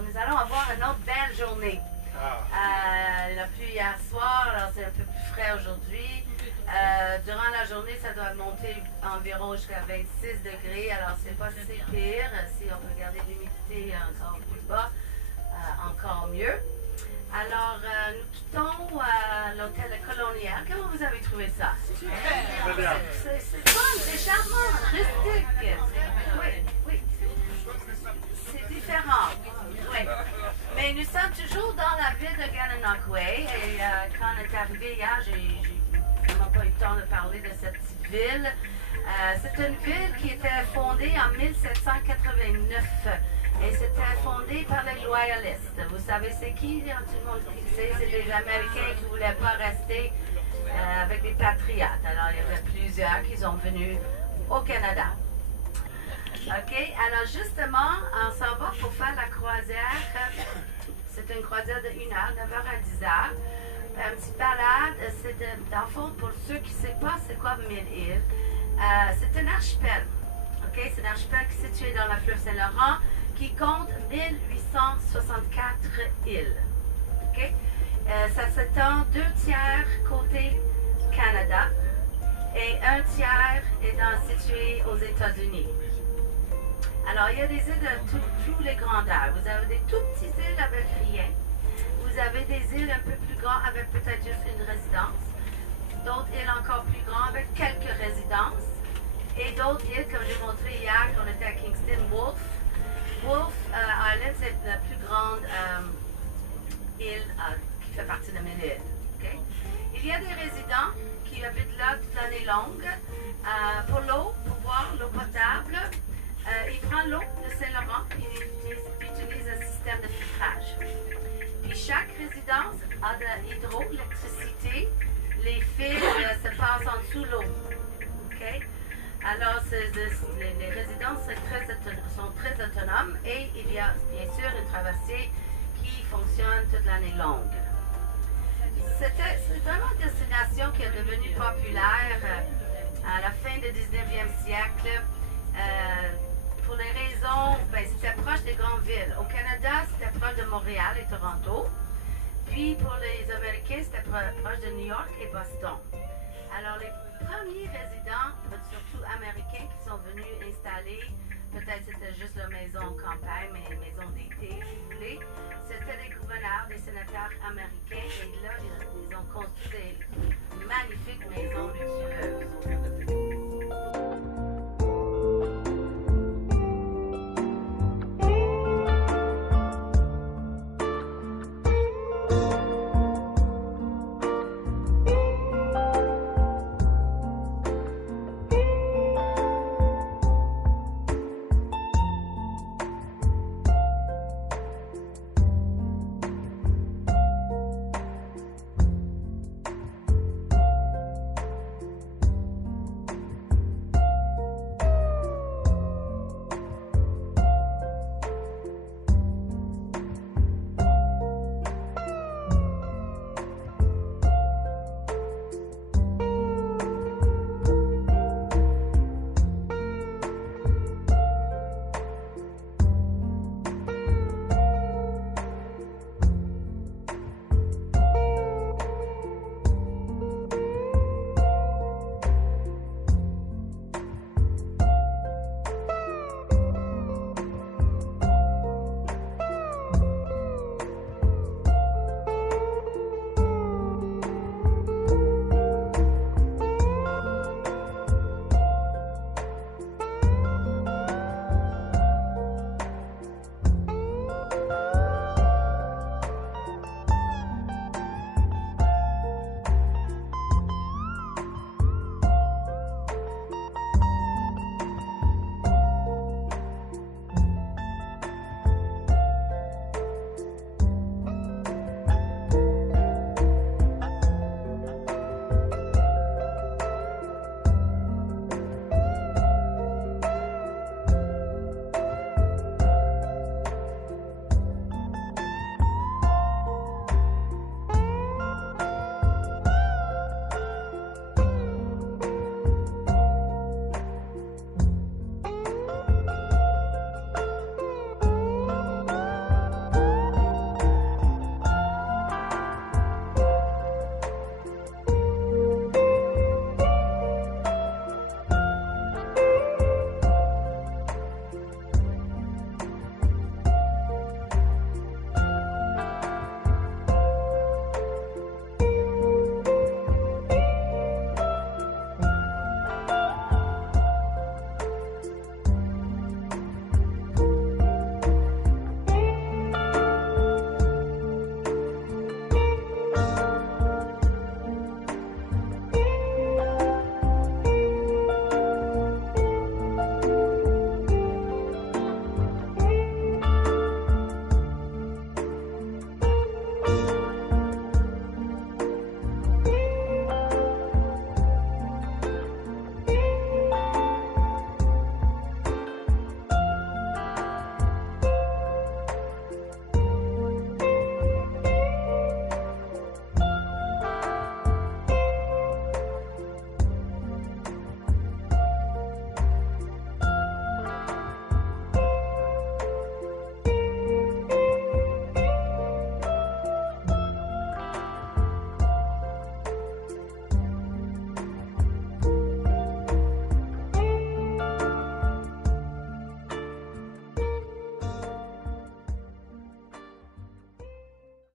Nous allons avoir une autre belle journée. Il a plu hier soir, alors c'est un peu plus frais aujourd'hui. Durant la journée, ça doit monter environ jusqu'à 26 degrés, alors c'est pas si pire. Si on peut garder l'humidité encore plus bas, encore mieux. Alors, nous quittons l'hôtel colonial. Comment vous avez trouvé ça? Super! C'est fun, c'est charmant, rustique. Oui. C'est différent. Oui. Mais nous sommes toujours dans la ville de Gananoque. Et quand on est arrivé hier, j'ai vraiment pas eu le temps de parler de cette petite ville. C'est une ville qui était fondée en 1789. Et c'était fondé par les loyalistes. Vous savez c'est qui? Tout le monde sait, c'est les Américains qui ne voulaient pas rester avec les patriotes. Alors, il y avait plusieurs qui sont venus au Canada. OK? Alors, justement, on s'en va pour faire la croisière. C'est une croisière de 1 heure, 9h à 10h. Une petite balade. C'est dans le fond, pour ceux qui ne savent pas c'est quoi Mille-Îles, c'est un archipel. OK? C'est un archipel qui est situé dans la fleuve Saint-Laurent, qui compte 1864 îles. Okay? Ça s'étend 2 tiers côté Canada et 1 tiers est situé aux États-Unis. Alors, il y a des îles de tous les grandeurs. Vous avez des tout petites îles avec rien. Vous avez des îles un peu plus grandes avec peut-être juste une résidence. D'autres îles encore plus grandes avec quelques résidences. Et d'autres îles, comme j'ai montré hier quand on était à Kingston, Wolfe Island, c'est la plus grande île qui fait partie de Mille-Îles. Okay? Il y a des résidents qui habitent là toute l'année longue. Pour l'eau, pour boire l'eau potable, ils prennent l'eau de Saint-Laurent et ils utilisent un système de filtrage. Puis chaque résidence a de l'hydroélectricité. Les fils se passent en dessous de l'eau. Okay? Alors, les résidences sont très autonomes et il y a bien sûr une traversée qui fonctionne toute l'année longue. C'est vraiment une destination qui est devenue populaire à la fin du 19e siècle pour les raisons, c'était proche des grandes villes. Au Canada, c'était proche de Montréal et Toronto. Puis pour les Américains, c'était proche de New York et Boston. Alors, les premiers résidents, surtout américains, qui sont venus installer, peut-être c'était juste la maison campagne, mais maison d'été, si vous voulez, c'était des gouverneurs, des sénateurs américains, et là, ils ont construit des magnifiques maisons